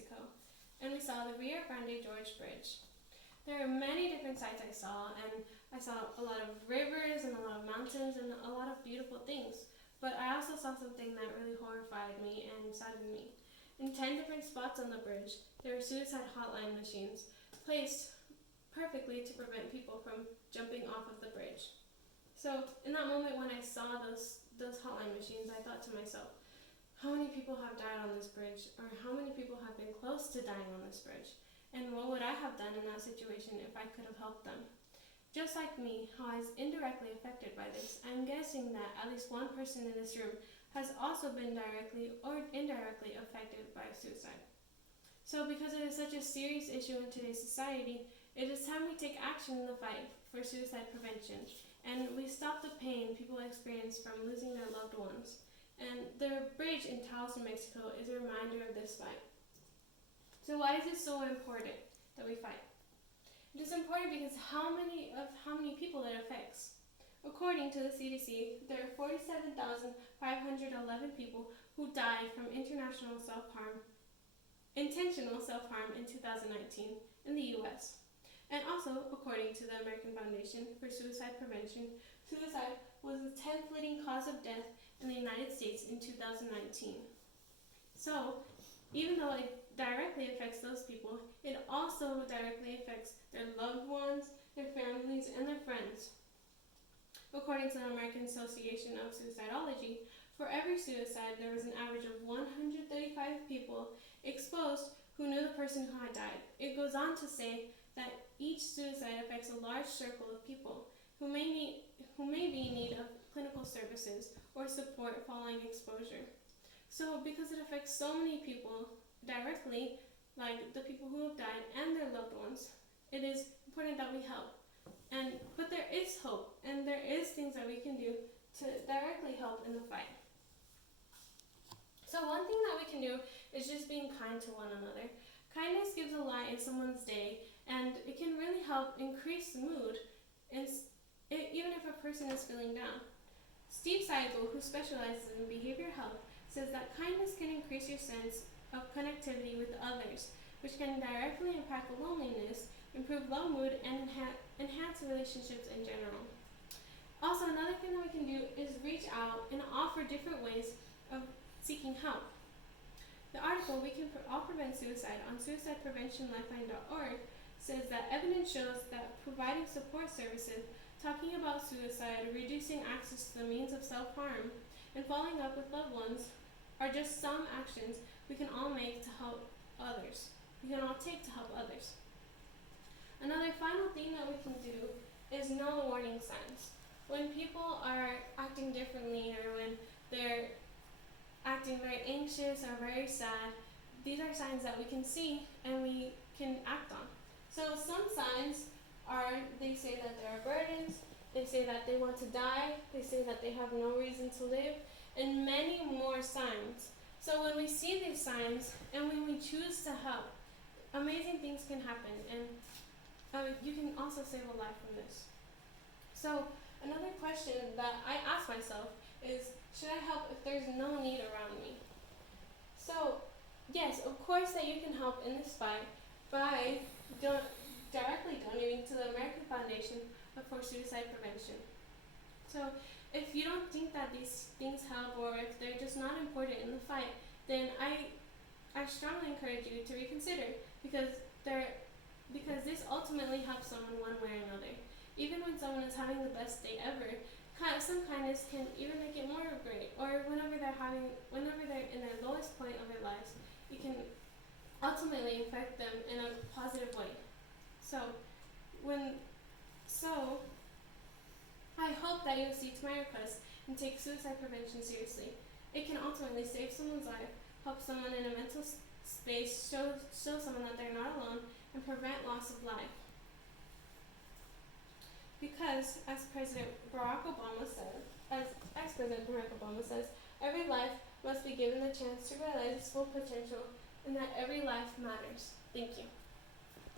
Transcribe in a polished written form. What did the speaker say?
Mexico, and we saw the Rio Grande Gorge Bridge. There are many different sights I saw, and I saw a lot of rivers and a lot of mountains and a lot of beautiful things. But I also saw something that really horrified me and saddened me. In 10 different spots on the bridge, there were suicide hotline machines placed perfectly to prevent people from jumping off of the bridge. So in that moment when I saw those hotline machines, I thought to myself, how many people have died on this bridge, or how many people have been close to dying on this bridge? And what would I have done in that situation if I could have helped them? Just like me, how I was indirectly affected by this, I'm guessing that at least one person in this room has also been directly or indirectly affected by suicide. So because it is such a serious issue in today's society, it is time we take action in the fight for suicide prevention, and we stop the pain people experience from losing their loved ones. And the bridge in Taos, New Mexico is a reminder of this fight. So why is it so important that we fight? It is important because how many people it affects. According to the CDC, there are 47,511 people who died from intentional self-harm in 2019 in the US. And also, according to the American Foundation for Suicide Prevention, suicide was the 10th leading cause of death in the United States in 2019. So, even though it directly affects those people, it also directly affects their loved ones, their families, and their friends. According to the American Association of Suicidology, for every suicide, there was an average of 135 people exposed who knew the person who had died. It goes on to say that each suicide affects a large circle of people who may be in need of clinical services or support following exposure. So because it affects so many people directly, like the people who have died and their loved ones, it is important that we help. But there is hope, and there is things that we can do to directly help in the fight. So one thing that we can do is just being kind to one another. Kindness gives a light in someone's day, and it can really help increase the mood, even if a person is feeling down. Steve Seidel, who specializes in behavioral health, says that kindness can increase your sense of connectivity with others, which can directly impact loneliness, improve low mood, and enhance relationships in general. Also, another thing that we can do is reach out and offer different ways of seeking help. The article We Can All Prevent Suicide on suicidepreventionlifeline.org says that evidence shows that providing support services, talking about suicide, reducing access to the means of self-harm, and following up with loved ones are just some actions we can all make to help others. We can all take to help others. Another final thing that we can do is know the warning signs. When people are acting differently, or when they're acting very anxious or very sad, these are signs that we can see and we can act on. So some signs are, they say that there are burdens, they say that they want to die, they say that they have no reason to live, and many more signs. So when we see these signs and when we choose to help, amazing things can happen, and you can also save a life from this. So another question that I ask myself is, should I help if there's no need around me? So yes, of course that you can help in this fight by directly donating to the American Foundation for Suicide Prevention. So if you don't think that these things help, or if they're just not important in the fight, then I strongly encourage you to reconsider, because this ultimately helps someone one way or another. Even when someone is having the best day ever, some kindness can even make it more great. Or whenever they're in their lowest point of their lives, it can ultimately affect them in a positive way. So I hope that you'll see to my request and take suicide prevention seriously. It can ultimately save someone's life, help someone in a mental space, show someone that they're not alone, and prevent loss of life. Because, as ex-President Barack Obama says, every life must be given the chance to realize its full potential, and that every life matters. Thank you.